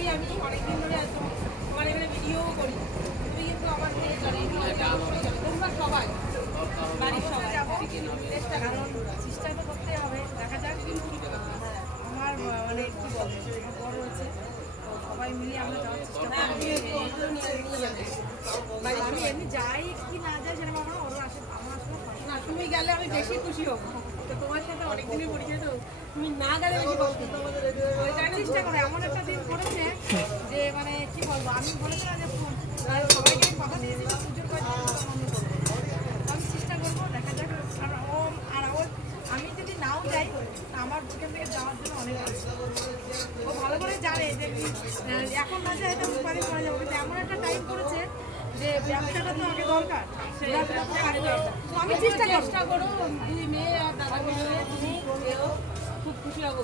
দেখি আমি অনেকদিন ধরে একদম তোমার এখানে ভিডিও করি, তুমি কিন্তু আমার তোমরা সবাই বাড়ির সবাই চেষ্টা কারণ চেষ্টা তো করতে হবে, দেখা যাক। আমার মানে কি বলবো, আমার বড় হয়েছে, সবাই মিলে আমরা যাওয়ার চেষ্টা করি। আমি এমনি যাই কি না যাই সেটা আমার ওরা আসে, আমার আসলে না, তুমি গেলে আমি বেশি খুশি হব। তো তোমার সাথে অনেকদিনই পরিচয়, তো তুমি না গেলে বেশি খুশি চেষ্টা করে। এমন একটা দিন করেছে যে মানে কি বলবো, আমি বলেছিলাম যে সবাইকে কথা দিয়েছি পুজোর কাজে আনন্দ করবো, আমি চেষ্টা করবো, দেখা যাক। আর আমি যদি নাও যাই আমার সেখান থেকে যাওয়ার জন্য অনেক ও ভালো করে জানে যে এখন না যাই তো পরে পরে যাবো, কিন্তু এমন একটা টাইম করেছে যে ব্যবসাটা তো আগে দরকার, তো আমি চেষ্টা করবো। দুই মেয়ে আর দাদা মিলে তুমি খুব খুশি হবো।